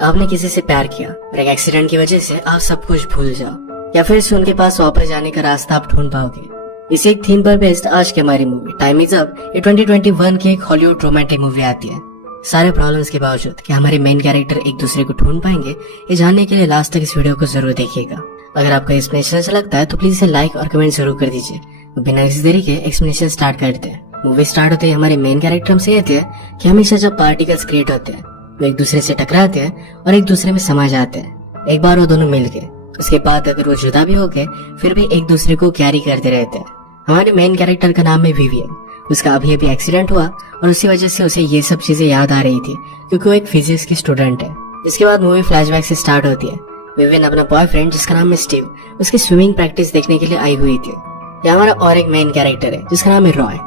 आपने किसी से प्यार किया और एक एक्सीडेंट की वजह से आप सब कुछ भूल जाओ, या फिर से उनके पास वापस जाने का रास्ता आप ढूंढ पाओगे। इसी एक थीम पर बेस्ड आज की हमारी मूवी टाइम इज अप ये 2021 की एक हॉलीवुड रोमांटिक मूवी आती है। सारे प्रॉब्लम्स के बावजूद कि हमारे मेन कैरेक्टर एक दूसरे को ढूंढ पाएंगे, ये जानने के लिए लास्ट तक इस वीडियो को जरूर देखिएगा। अगर आपको एक्सप्लेनेशन अच्छा लगता है तो प्लीज इसे लाइक और कमेंट जरूर कर दीजिए। तो बिना किसी देरी के एक्सप्लेनेशन स्टार्ट करते हैं। मूवी स्टार्ट होते ही हमारे मेन कैरेक्टर हमसे कहते हैं कि हमेशा जब पार्टिकल्स क्रिएट होते हैं वो एक दूसरे से टकराते हैं और एक दूसरे में समा जाते हैं। एक बार वो दोनों मिल गए, उसके बाद अगर वो जुदा भी हो गए फिर भी एक दूसरे को कैरी करते रहते हैं। हमारे मेन कैरेक्टर का नाम है विवियन। उसका अभी अभी एक्सीडेंट हुआ और उसी वजह से उसे ये सब चीजें याद आ रही थी क्योंकि वो एक फिजिक्स की स्टूडेंट है। इसके बाद मूवी फ्लैशबैक से स्टार्ट होती है। विवियन अपना बॉयफ्रेंड जिसका नाम है स्टीव उसकी स्विमिंग प्रैक्टिस देखने के लिए आई हुई थी। यहाँ हमारा और एक मेन कैरेक्टर है जिसका नाम है रॉय।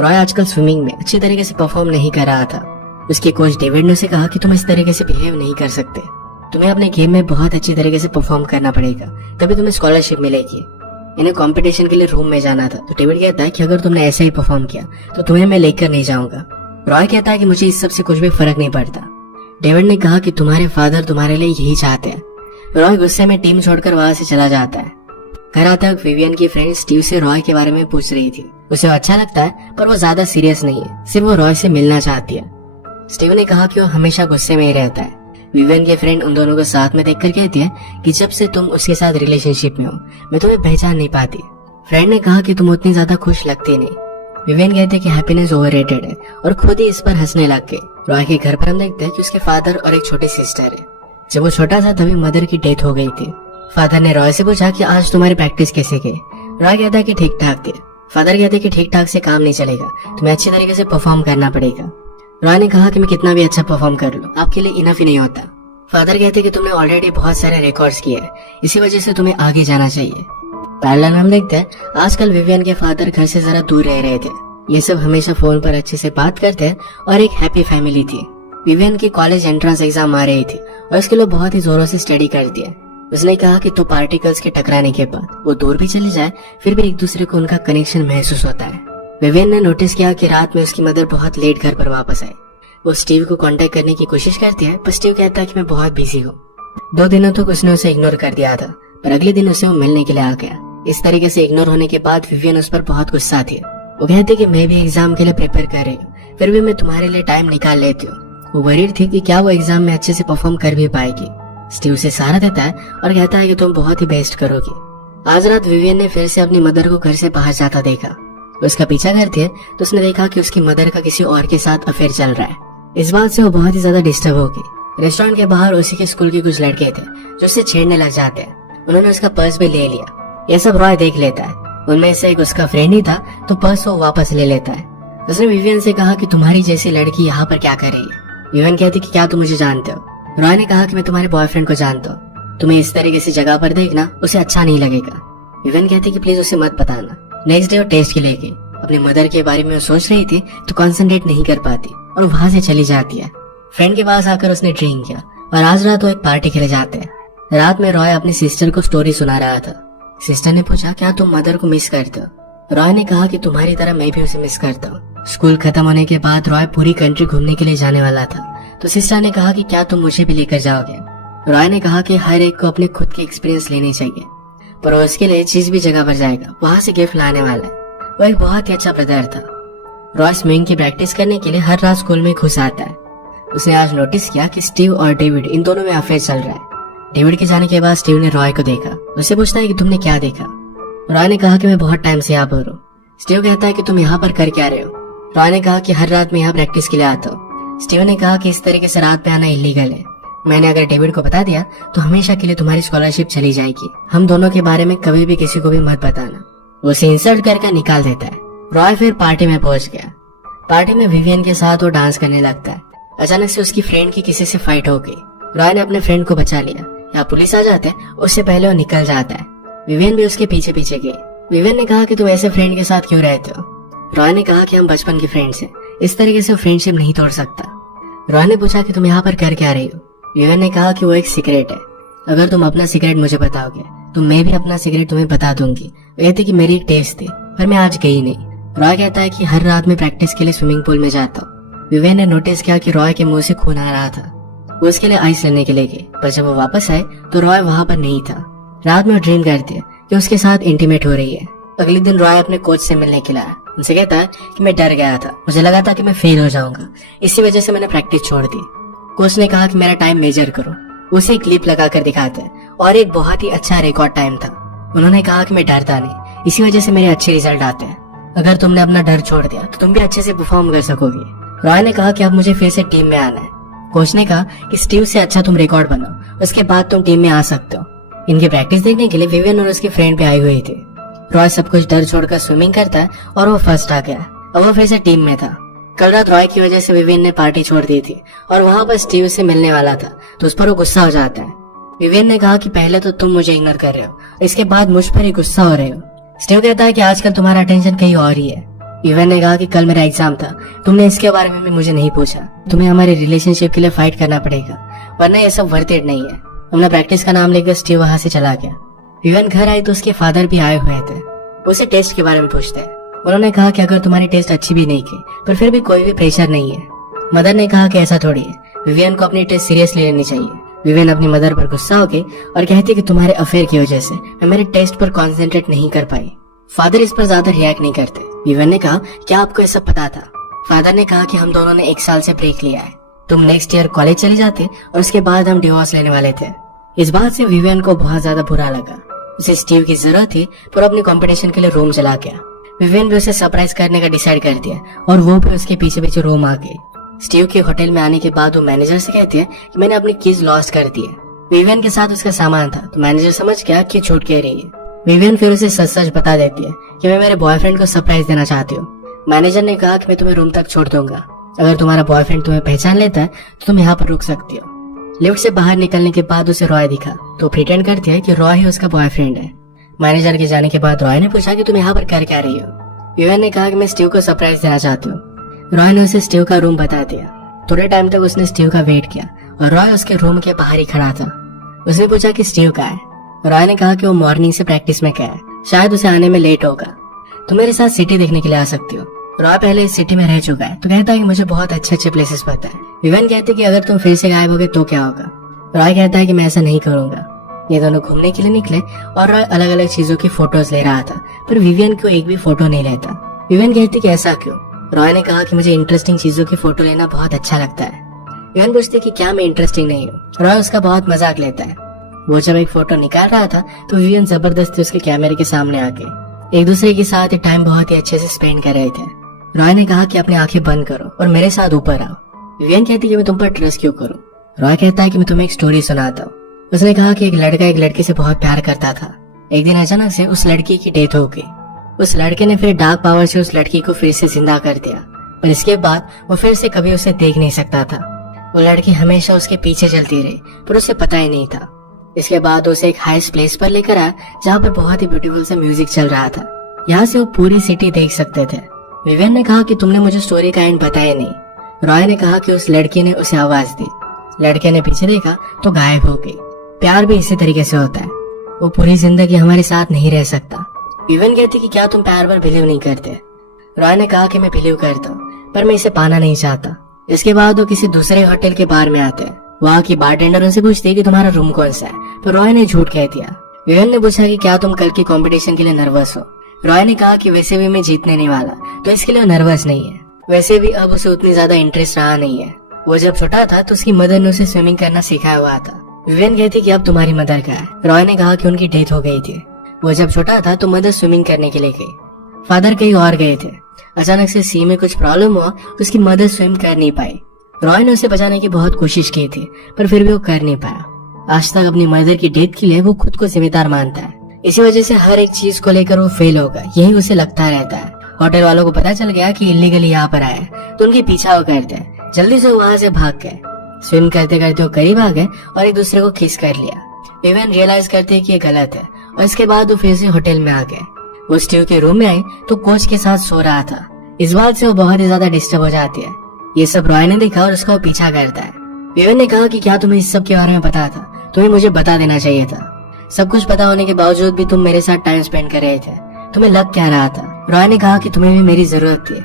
रॉय आजकल स्विमिंग में अच्छी तरीके से परफॉर्म नहीं कर रहा था। उसके कोच डेविड ने उसे कहा कि तुम इस तरीके से बिहेव नहीं कर सकते, तुम्हें अपने गेम में बहुत अच्छी तरीके से परफॉर्म करना पड़ेगा, तभी तुम्हें स्कॉलरशिप मिलेगी। इन्हें कंपटीशन के लिए रूम में जाना था तो डेविड कहता है कि अगर तुमने ऐसे ही परफॉर्म किया तो तुम्हें मैं लेकर नहीं जाऊंगा। रॉय कहता है कि मुझे इस सब से कुछ भी फर्क नहीं पड़ता। डेविड ने कहा कि तुम्हारे फादर तुम्हारे लिए यही चाहते हैं। रॉय गुस्से में टीम छोड़कर वहां से चला जाता है। घर आता तक विवियन की फ्रेंड स्टीव से रॉय के बारे में पूछ रही थी। उसे अच्छा लगता है पर वो ज्यादा सीरियस नहीं है, सिर्फ वो रॉय से मिलना चाहती है। स्टीव ने कहा कि वो हमेशा गुस्से में ही रहता है। विवियन के फ्रेंड उन दोनों को साथ में देखकर कहती है कि जब से तुम उसके साथ रिलेशनशिप में हो मैं तुम्हें पहचान नहीं पाती। फ्रेंड ने कहा कि तुम उतनी ज्यादा खुश लगती नहीं। विवियन कहते हैं कि हैप्पीनेस ओवररेटेड है और खुद ही इस पर हंसने लग गए। रॉय के घर पर हम देखते हैं कि उसके फादर और एक छोटी सिस्टर है। जब वो छोटा था तभी मदर की डेथ हो गई थी। फादर ने रॉय से पूछा कि आज तुम्हारी प्रैक्टिस कैसे गई। रॉय कहता है कि ठीक ठाक थी। फादर कहते हैं कि ठीक ठाक से काम नहीं चलेगा, तुम्हें अच्छी तरीके से परफॉर्म करना पड़ेगा। रॉय ने कहा कि मैं कितना भी अच्छा परफॉर्म कर लूं आपके लिए इनफ ही नहीं होता। फादर कहते कि तुमने ऑलरेडी बहुत सारे रिकॉर्ड्स किए हैं, इसी वजह से तुम्हें आगे जाना चाहिए। पैरेलल हम देखते हैं आजकल विवियन के फादर घर से जरा दूर रह रहे थे। ये सब हमेशा फोन पर अच्छे से बात करते हैं और एक हैप्पी फैमिली थी। विवियन की कॉलेज एंट्रेंस एग्जाम आ रही थी और इसके लिए बहुत ही जोरों से स्टडी करती है। उसने कहा कि तो पार्टिकल्स के टकराने के बाद वो दूर भी चले जाए फिर भी एक दूसरे को उनका कनेक्शन महसूस होता है। विवियन ने नोटिस किया कि रात में उसकी मदर बहुत लेट घर पर वापस आई। वो स्टीव को कांटेक्ट करने की कोशिश करती है पर स्टीव कहता है कि मैं बहुत बिजी हूँ। 2 दिनों तक उसने उसे इग्नोर कर दिया था पर अगले दिन उसे वो मिलने के लिए आ गया। इस तरीके से इग्नोर होने के बाद विवियन उस पर बहुत गुस्सा थी। वो कहती कि मैं भी एग्जाम के लिए प्रिपेयर कर रही हूँ फिर भी मैं तुम्हारे लिए टाइम निकाल लेती हूँ। वो वरीड थी कि क्या वो एग्जाम में अच्छे से परफॉर्म कर भी पाएगी। स्टीव उसे सहारा देता है और कहता है कि तुम बहुत ही बेस्ट करोगी। आज रात विवियन ने फिर से अपनी मदर को घर से बाहर जाता देखा। उसका पीछा करती है तो उसने देखा कि उसकी मदर का किसी और के साथ अफेयर चल रहा है। इस बात से वो बहुत ही ज्यादा डिस्टर्ब हो गई। रेस्टोरेंट के बाहर उसी के स्कूल के कुछ लड़के थे जो उससे छेड़ने लग जाते हैं। उन्होंने उसका पर्स भी ले लिया। ये सब रॉय देख लेता है। उनमें से एक उसका फ्रेंड ही था तो पर्स वो वापस ले लेता है। उसने विवियन से कहा कि तुम्हारी जैसी लड़की यहाँ पर क्या कर रही है। विवियन कहती कि क्या तुम मुझे जानते हो। रॉय ने कहा कि मैं तुम्हारे बॉयफ्रेंड को जानता हूँ, तुम्हें इस तरीके से जगह पर देखना उसे अच्छा नहीं लगेगा। विवियन कहती कि प्लीज उसे मत बताना। नेक्स्ट डे वो टेस्ट के लिए गई। अपने मदर के बारे में वो सोच रही थी तो कंसंट्रेट नहीं कर पाती और वहां से चली जाती है। फ्रेंड के पास आकर उसने ड्रिंक किया और आज रात वो एक पार्टी के लिए जाते हैं। रात में रॉय अपनी सिस्टर को स्टोरी सुना रहा था। सिस्टर ने पूछा क्या तुम मदर को मिस करते हो। रॉय ने कहा कि तुम्हारी तरह मैं भी उसे मिस करता हूँ। स्कूल खत्म होने के बाद रॉय पूरी कंट्री घूमने के लिए जाने वाला था तो सिस्टर ने कहा कि क्या तुम मुझे भी लेकर जाओगे। रॉय ने कहा कि हर एक को अपने खुद की एक्सपीरियंस लेनी चाहिए पर वो उसके लिए जिस भी जगह पर जाएगा वहां से गिफ्ट लाने वाला है। वो एक बहुत ही अच्छा ब्रदर था। रॉय स्विमिंग की प्रैक्टिस करने के लिए हर रात स्कूल में घुस आता है। उसने आज नोटिस किया कि स्टीव और डेविड इन दोनों में अफेयर चल रहा है। डेविड के जाने के बाद स्टीव ने रॉय को देखा। उससे पूछता है कि तुमने क्या देखा। रॉय ने कहा कि मैं बहुत टाइम से यहाँ पर हूँ। स्टीव कहता है कि तुम यहाँ पर कर क्या रहे हो। रॉय ने कहा कि हर रात में यहाँ प्रैक्टिस के लिए आता हूँ। स्टीव ने कहा कि इस तरीके से रात में आना इलीगल है। मैंने अगर डेविड को बता दिया तो हमेशा के लिए तुम्हारी स्कॉलरशिप चली जाएगी। हम दोनों के बारे में कभी भी किसी को भी मत बताना। वो उसे इंसल्ट करके निकाल देता है। रॉय फिर पार्टी में पहुंच गया। पार्टी में विवियन के साथ वो डांस करने लगता है। अचानक से उसकी फ्रेंड की किसी से फाइट हो गई। रॉय ने अपने फ्रेंड को बचा लिया। यहाँ पुलिस आ जाते हैं उससे पहले वो निकल जाता है। विवियन भी उसके पीछे पीछे गई। विवियन ने कहा कि तुम ऐसे फ्रेंड के साथ क्यों रहते हो। रॉय ने कहा कि हम बचपन के फ्रेंड्स हैं, इस तरीके से वो फ्रेंडशिप नहीं तोड़ सकता। रॉय ने पूछा कि तुम यहाँ पर कर क्या रही हो। विवियन ने कहा कि वो एक सीक्रेट है, अगर तुम अपना सीक्रेट मुझे बताओगे तो मैं भी अपना सीक्रेट तुम्हें बता दूंगी। वो कहती कि मेरी एक टेस्ट थी पर मैं आज गई नहीं। रॉय कहता है कि हर रात में प्रैक्टिस के लिए स्विमिंग पूल में जाता हूँ। विवेन ने नोटिस किया कि रॉय के मुंह से खून आ रहा था। वो उसके लिए आइस लेने के लिए गई, पर जब वो वापस आए तो रॉय वहाँ पर नहीं था। रात में ड्रीम करती है कि उसके साथ इंटीमेट हो रही है। अगले दिन रॉय अपने कोच से मिलने के लिए आया। उनसे कहता है कि मैं डर गया था, मुझे लगा था कि मैं फेल हो जाऊंगा, इसी वजह से मैंने प्रैक्टिस छोड़ दी। कोच ने कहा कि मेरा टाइम मेजर करो। उसे एक क्लिप लगा कर दिखाते हैं और एक बहुत ही अच्छा रिकॉर्ड टाइम था। उन्होंने कहा कि मैं डरता नहीं, इसी वजह से मेरे अच्छे रिजल्ट आते हैं। अगर तुमने अपना डर छोड़ दिया तो तुम भी अच्छे से परफॉर्म कर सकोगे। रॉय ने कहा कि अब मुझे फिर से टीम में आना है। कोच ने कहा कि स्टीव से अच्छा तुम रिकॉर्ड बनाओ, उसके बाद तुम टीम में आ सकते हो। इनकी प्रैक्टिस देखने के लिए विवियन और उसके फ्रेंड भी आई हुई थी। रॉय सब कुछ डर छोड़कर स्विमिंग करता है और वो फर्स्ट आ गया। अब वो फिर से टीम में था। कल रात रॉय की वजह से विवियन ने पार्टी छोड़ दी थी और वहाँ पर स्टीव से मिलने वाला था, तो उस पर वो गुस्सा हो जाता है। विवियन ने कहा कि पहले तो तुम मुझे इग्नोर कर रहे हो, इसके बाद मुझ पर ही गुस्सा हो रहे हो। स्टीव कहता है कि आजकल तुम्हारा अटेंशन कहीं और ही है। विवियन ने कहा कि कल मेरा एग्जाम था, तुमने इसके बारे में भी मुझे नहीं पूछा। तुम्हें हमारे रिलेशनशिप के लिए फाइट करना पड़ेगा, वरना ये सब वर्थ इट नहीं है। हमने प्रैक्टिस का नाम लेकर स्टीव वहाँ से चला गया। विवियन घर आई तो उसके फादर भी आए हुए थे। उसे टेस्ट के बारे में पूछते हैं। उन्होंने कहा कि अगर तुम्हारी टेस्ट अच्छी भी नहीं की पर फिर भी कोई भी प्रेशर नहीं है। मदर ने कहा कि ऐसा थोड़ी है, विवियन को अपनी टेस्ट सीरियसली लेनी चाहिए। विवियन अपनी मदर पर गुस्सा हो गई और कहती कि तुम्हारे अफेयर की वजह से मैं मेरे टेस्ट पर कॉन्सेंट्रेट नहीं कर पाई। फादर इस पर ज्यादा रिएक्ट नहीं करते। विवियन ने कहा क्या आपको ये सब पता था? फादर ने कहा कि हम दोनों ने 1 साल से ब्रेक लिया है, तुम नेक्स्ट ईयर कॉलेज चली जाते और उसके बाद हम डिवोर्स लेने वाले थे। इस बात से विवियन को बहुत ज्यादा बुरा लगा। उसे स्टीव की जरूरत थी पर अपने कंपटीशन के लिए रोम चला गया। विवियन भी उसे सरप्राइज करने का डिसाइड कर दिया और वो भी उसके पीछे पीछे रोम आ गई। स्टीव के होटल में आने के बाद वो मैनेजर से कहती है कि मैंने अपनी कीज लॉस्ट कर दी है। विवियन के साथ उसका सामान था, तो मैनेजर समझ गया कि झूठ कह रही है। विवियन फिर उसे सच सच बता देती है कि मैं मेरे बॉयफ्रेंड को सरप्राइज देना चाहती हूँ। मैनेजर ने कहा कि मैं तुम्हें रूम तक छोड़ दूंगा, अगर तुम्हारा बॉयफ्रेंड तुम्हें पहचान लेता है तो तुम यहाँ पर रुक सकती हो। लिफ्ट से बाहर निकलने के बाद उसे रॉय दिखा, तो प्रिटेंड करती है कि रॉय ही उसका बॉयफ्रेंड है। मैनेजर के जाने के बाद रॉय ने पूछा कि तुम यहाँ पर कर क्या रही हो? विवियन ने कहा कि मैं स्टीव को सरप्राइज देना चाहती हूँ। रॉय ने उसे स्टीव का रूम बता दिया। थोड़े टाइम तक उसने स्टीव का वेट किया और रॉय उसके रूम के बाहर ही खड़ा था। उसने पूछा कि स्टीव कहाँ है? रॉय ने कहा कि वो मॉर्निंग से प्रैक्टिस में गया है, शायद उसे आने में लेट होगा। तुम मेरे साथ सिटी देखने के लिए आ सकती हो। रॉय पहले इस सिटी में रह चुका है, तो कहता है कि मुझे बहुत अच्छे अच्छे प्लेसेस पता है। विवियन कहती है कि अगर तुम फिर से गायब होगे तो क्या होगा? रॉय कहता है कि मैं ऐसा नहीं करूंगा। ये दोनों घूमने के लिए निकले और रॉय अलग अलग चीजों की फोटोज ले रहा था, पर विवियन को एक भी फोटो नहीं लेता। विवियन कहती कि ऐसा क्यों? रॉय ने कहा कि मुझे इंटरेस्टिंग चीजों की फोटो लेना बहुत अच्छा लगता है। विवियन पूछती कि क्या मैं इंटरेस्टिंग नहीं हूँ? रॉय उसका बहुत मजाक लेता है। वो जब एक फोटो निकाल रहा था तो विवियन जबरदस्ती उसके कैमरे के सामने आ गई। एक दूसरे के साथ टाइम बहुत ही अच्छे से स्पेंड कर रहे थे। रॉय ने कहा कि अपनी आंखें बंद करो और मेरे साथ ऊपर आओ। विवियन कहती कि मैं तुम पर ट्रस्ट क्यों करूं? रॉय कहता है कि मैं तुम्हें एक स्टोरी सुनाता हूँ। उसने कहा कि एक लड़का एक लड़की से बहुत प्यार करता था। एक दिन अचानक से उस लड़की की डेथ हो गई। उस लड़के ने फिर डार्क पावर से उस लड़की को फिर से जिंदा कर दिया, पर इसके बाद वो फिर से कभी उसे देख नहीं सकता था। वो लड़की हमेशा उसके पीछे चलती रही, पर उसे पता ही नहीं था। इसके बाद उसे एक हाईएस्ट प्लेस पर लेकर आया जहाँ पर बहुत ही ब्यूटीफुल सा म्यूजिक चल रहा था। यहाँ से वो पूरी सिटी देख सकते थे। विवियन ने कहा कि तुमने मुझे स्टोरी का एंड बताया नहीं। रॉय ने कहा कि उस लड़की ने उसे आवाज दी। लड़के ने पीछे देखा तो गायब हो गई। प्यार भी इसी तरीके से होता है, वो पूरी जिंदगी हमारे साथ नहीं रह सकता। विवियन कहती कि क्या तुम प्यार पर बिलीव नहीं करते? रॉय ने कहा कि मैं बिलीव करता हूँ, पर मैं इसे पाना नहीं चाहता। इसके बाद वो किसी दूसरे होटल के बार में आते हैं। वहाँ की बारटेंडर उनसे पूछती है कि तुम्हारा रूम कौन सा है, तो रॉय ने झूठ कह दिया। विवियन ने पूछा कि क्या तुम कल की कंपटीशन के लिए नर्वस हो? रॉय ने कहा कि वैसे भी मैं जीतने नहीं वाला, तो इसके लिए नर्वस नहीं है। वैसे भी अब उसे उतनी ज्यादा इंटरेस्ट रहा नहीं है। वो जब छोटा था तो उसकी मदर ने उसे स्विमिंग करना सिखाया हुआ था। विवियन कहती कि अब तुम्हारी मदर का है। रॉय ने कहा कि उनकी डेथ हो गई थी। वो जब छोटा था तो मदर स्विमिंग करने के लिए गई, फादर कहीं और गए थे। अचानक से सी में कुछ प्रॉब्लम हुआ तो उसकी मदर स्विम कर नहीं पाई। रॉय ने उसे बचाने की बहुत कोशिश की थी, पर फिर भी वो कर नहीं पाया। आज तक अपनी मदर की डेथ के लिए वो खुद को जिम्मेदार मानता है। इसी वजह से हर एक चीज को लेकर वो फेल होगा, यही उसे लगता रहता है। होटल वालों को पता चल गया कि इलीगली यहाँ पर आया, तो उनके पीछा वो करते हैं। जल्दी से वहाँ से भाग गए। स्विम करते करते वो करीब आ गए और एक दूसरे को किस कर लिया। विवियन रियलाइज करते हैं कि ये गलत है और इसके बाद वो फिर से होटल में आ गए। वो स्टीव के रूम में आई तो कोच के साथ सो रहा था। इस बात से वो बहुत ही ज्यादा डिस्टर्ब हो जाती है। ये सब रॉय ने देखा और उसका वो पीछा करता है। विवियन ने कहा कि क्या तुम्हें इस सब के बारे में पता था? तुम्हें मुझे बता देना चाहिए था। सब कुछ पता होने के बावजूद भी तुम मेरे साथ टाइम स्पेंड कर रहे थे, तुम्हें लग क्या रहा था? रॉय ने कहा कि तुम्हें भी मेरी जरूरत थी।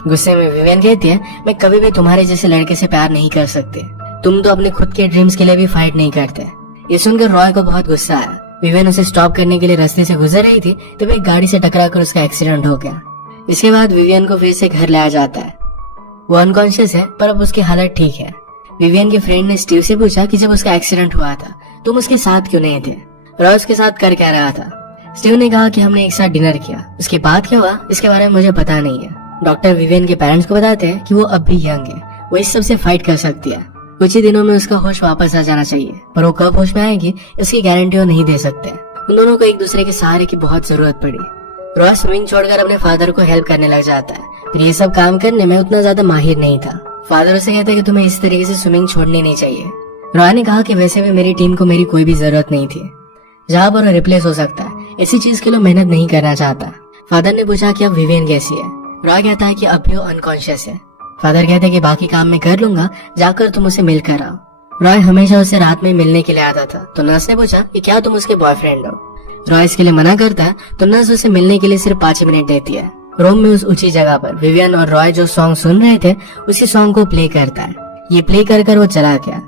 गुस्से में विवियन कहती है मैं कभी भी तुम्हारे जैसे लड़के से प्यार नहीं कर सकती। तुम तो अपने खुद के ड्रीम्स के लिए भी फाइट नहीं करते। ये सुनकर रॉय को बहुत गुस्सा आया। विवियन उसे स्टॉप करने के लिए रास्ते से गुजर रही थी तब एक गाड़ी से टकराकर उसका एक्सीडेंट हो गया। इसके बाद विवियन को फिर से घर लाया जाता है। वो अनकॉन्शियस है पर अब उसकी हालत ठीक है। विवियन के फ्रेंड ने स्टीव से पूछा कि जब उसका एक्सीडेंट हुआ था तुम उसके साथ क्यों नहीं थे। रॉय उसके साथ कर क्या रहा था। स्टीव ने कहा कि हमने एक साथ डिनर किया, उसके बाद क्या हुआ इसके बारे में मुझे पता नहीं है। डॉक्टर विवियन के पेरेंट्स को बताते हैं कि वो अब भी यंग है, वो इस सब से फाइट कर सकती है। कुछ ही दिनों में उसका होश वापस आ जाना चाहिए, पर वो कब होश में आएगी इसकी गारंटी वो नहीं दे सकते। उन दोनों को एक दूसरे के सहारे की बहुत जरूरत पड़ी। रॉय स्विमिंग छोड़कर अपने फादर को हेल्प करने लग जाता है, पर ये सब काम करने में उतना ज्यादा माहिर नहीं था। फादर उसे कहते हैं कि तुम्हें इस तरीके से स्विमिंग छोड़नी नहीं चाहिए। रॉय ने कहा कि वैसे भी मेरी टीम को मेरी कोई भी जरूरत नहीं थी, जहाँ पर रिप्लेस हो सकता है ऐसी चीज के लिए मेहनत नहीं करना चाहता। फादर ने पूछा कि अब विवियन कैसी है। रॉय कहता है कि अब भी वो अनकॉन्शियस है। फादर कहते हैं कि बाकी काम मैं कर लूंगा, जाकर तुम उसे मिलकर आओ। रॉय हमेशा उसे रात में मिलने के लिए आता था, तो नर्स ने पूछा कि क्या तुम उसके बॉयफ्रेंड हो। रॉय इसके लिए मना करता है तो नर्स उसे मिलने के लिए सिर्फ 5 मिनट देती है। रूम में उस ऊंची जगह पर विवियन और रॉय जो सॉन्ग सुन रहे थे उसी सॉन्ग को प्ले करता है। ये प्ले कर वो चला गया।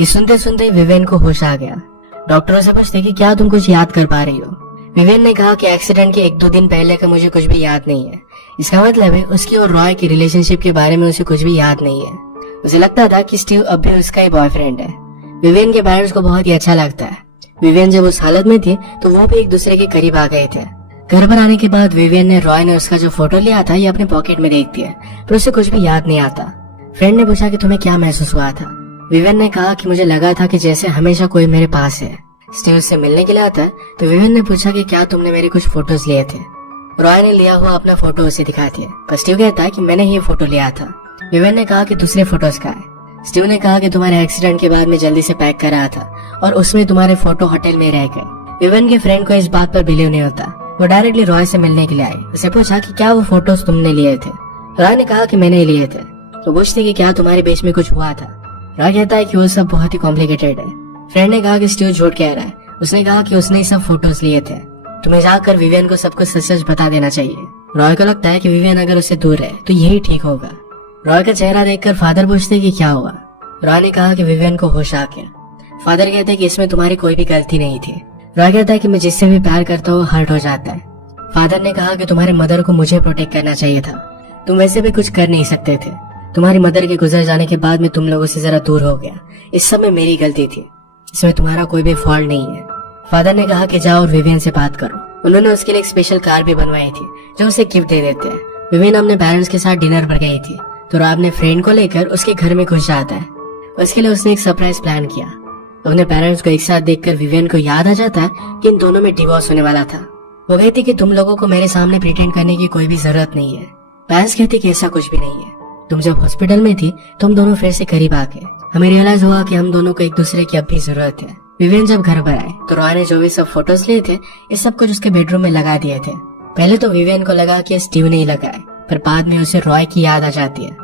ये सुनते सुनते विवियन को होश आ गया। डॉक्टरों से पूछते कि क्या तुम कुछ याद कर पा रही हो। विवियन ने कहा कि एक्सीडेंट के 1-2 दिन पहले का मुझे कुछ भी याद नहीं है। इसका मतलब है उसकी और रॉय की रिलेशनशिप के बारे में उसे कुछ भी याद नहीं है। उसे लगता था कि स्टीव अब भी उसका ही बॉयफ्रेंड है। विवियन के पेरेंट्स को बहुत ही अच्छा लगता है। विवियन जब उस हालत में थी तो वो भी एक दूसरे के करीब आ गए थे। घर पर आने के बाद विवियन ने रॉय ने उसका जो फोटो लिया था ये अपने पॉकेट में देख दिया, पर उसे कुछ भी याद नहीं आता। फ्रेंड ने पूछा कि तुम्हें क्या महसूस हुआ था। विवियन ने कहा कि मुझे लगा था कि जैसे हमेशा कोई मेरे पास है। स्टीव उससे मिलने के लिए आता है तो विवियन ने पूछा कि क्या तुमने मेरे कुछ फोटोज लिए थे। रॉय ने लिया हुआ अपना फोटो उसे दिखाती है, पर स्टीव कहता है कि मैंने ये फोटो लिया था। विवियन ने कहा कि दूसरे फोटोज का है। स्टीव ने कहा कि तुम्हारे एक्सीडेंट के बाद मैं जल्दी से पैक कर रहा था और उसमें तुम्हारे फोटो होटल में रह गए। विवियन के फ्रेंड को इस बात पर बिलीव नहीं होता। वो डायरेक्टली रॉय से मिलने के लिए आई। उसे पूछा कि क्या वो फोटोज तुमने लिए थे। रॉय ने कहा कि मैंने लिए थे। तो पूछती कि क्या तुम्हारे बीच में कुछ हुआ था। रॉय कहता है कि वो सब बहुत ही कॉम्प्लिकेटेड है। फ्रेंड ने कहा कि स्टीव झूठ कह रहा है। उसने कहा कि उसने सब फोटोज लिए थे। तुम्हें जाकर विवियन को सब कुछ सच बता देना चाहिए। रॉय को लगता है कि विवियन अगर उससे दूर है तो यही ठीक होगा। रॉय का चेहरा देखकर फादर पूछते कि क्या हुआ। रॉय ने कहा कि विवियन को होश आ गया। फादर कहते हैं कि इसमें तुम्हारी कोई भी गलती नहीं थी। रॉय कहता है कि मैं जिससे भी प्यार करता हूँ हर्ट हो जाता है। फादर ने कहा कि तुम्हारे मदर को मुझे प्रोटेक्ट करना चाहिए था, तुम वैसे भी कुछ कर नहीं सकते थे। तुम्हारी मदर के गुजर जाने के बाद में तुम लोगों से जरा दूर हो गया। इस सब में मेरी गलती थी, इसमें तुम्हारा कोई भी फॉल्ट नहीं है। फादर ने कहा कि जाओ और विवियन से बात करो। उन्होंने उसके लिए एक स्पेशल कार भी बनवाई थी जो उसे गिफ्ट दे देते हैं। विवियन अपने पेरेंट्स के साथ डिनर पर गई थी तो रॉय अपने फ्रेंड को लेकर उसके घर में घुस जाता है। उसके लिए उसने एक सरप्राइज प्लान किया। अपने पेरेंट्स को एक साथ देखकर विवियन को याद आ जाता है कि इन दोनों में डिवोर्स होने वाला था। वो कहती कि तुम लोगों को मेरे सामने प्रिटेंड करने की कोई भी जरूरत नहीं है। पेरेंट्स कहती कि ऐसा कुछ भी नहीं है। तुम जब हॉस्पिटल में थी तो हम दोनों फिर से करीब आ गए। हमें रियलाइज हुआ कि हम दोनों को एक दूसरे की अब भी जरूरत है। विवियन जब घर पर आए तो रॉय ने जो भी सब फोटोज लिए थे ये सब कुछ उसके बेडरूम में लगा दिए थे। पहले तो विवियन को लगा कि स्टीव ने ही लगाए, पर बाद में उसे रॉय की याद आ जाती है।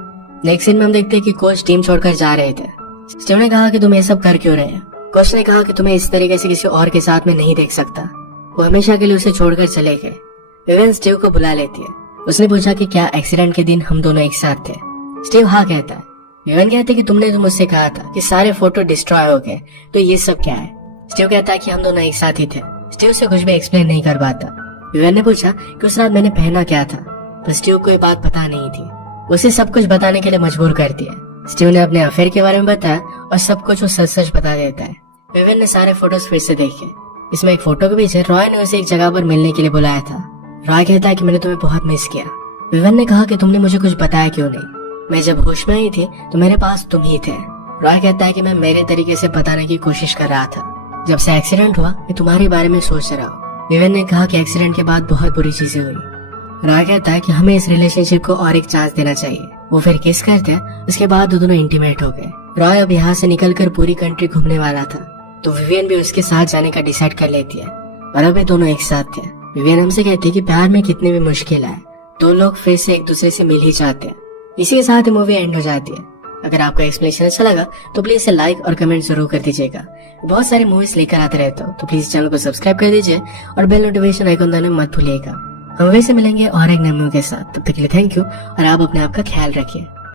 नेक्स्ट सीन में हम देखते हैं कि कोच टीम छोड़कर जा रहे थे। स्टीव ने कहा कि तुम ये सब कर क्यों रहे हैं। कोच ने कहा कि तुम्हें इस तरीके से किसी और के साथ में नहीं देख सकता। वो हमेशा के लिए उसे छोड़कर चले गए। विवियन स्टीव को बुला लेती है। उसने पूछा कि क्या एक्सीडेंट के दिन हम दोनों एक साथ थे। स्टीव हाँ कहता है। विवियन कहते कि तुमने तो मुझसे कहा था कि सारे फोटो डिस्ट्रॉय हो गए, तो ये सब क्या है। स्टीव कहता है कि हम दोनों एक साथ ही थे। स्टीव से कुछ भी एक्सप्लेन नहीं कर पाता। विवियन ने पूछा कि उस रात मैंने पहना क्या था, पर स्टीव को ये बात पता नहीं थी। उसे सब कुछ बताने के लिए मजबूर करती है। स्टीव ने अपने अफेयर के बारे में बताया और सब कुछ वो सच सच बता देता है। विवियन ने सारे फोटोज फिर से देखे। इसमें एक फोटो के पीछे रॉय ने उसे एक जगह पर मिलने के लिए बुलाया था। रॉय कहता है कि मैंने तुम्हें बहुत मिस किया। विवियन ने कहा कि तुमने मुझे कुछ बताया क्यों नहीं। मैं जब होश में आई थी तो मेरे पास तुम ही थे। रॉय कहता है कि मैं मेरे तरीके से बताने की कोशिश कर रहा था। जब से एक्सीडेंट हुआ मैं तुम्हारे बारे में सोच रहा हूँ। विवियन ने कहा कि एक्सीडेंट के बाद बहुत बुरी चीजें हुई। रॉय कहता है कि हमें इस रिलेशनशिप को और एक चांस देना चाहिए। वो फिर किस करते हैं, उसके बाद दोनों इंटीमेट हो गए। रॉय अब यहाँ से निकलकर पूरी कंट्री घूमने वाला था, तो विवियन भी उसके साथ जाने का डिसाइड कर लेती है और अब ये दोनों एक साथ थे। विवियन हमसे कहती है कि प्यार में कितनी भी मुश्किल है, दो लोग फिर से एक दूसरे से मिल ही जाते हैं। इसी के साथ मूवी एंड हो जाती है। अगर आपको एक्सप्लेनेशन अच्छा लगा तो प्लीज इसे लाइक और कमेंट जरूर कर दीजिएगा। बहुत सारी मूवीज लेकर आते रहता हूँ, तो प्लीज चैनल को सब्सक्राइब कर दीजिए और बेल नोटिफिकेशन आइकन दबाना मत भूलिएगा। हम वैसे मिलेंगे और एक नए मूवी के साथ। तब तक के लिए थैंक यू और आप अपने आप का ख्याल रखिए।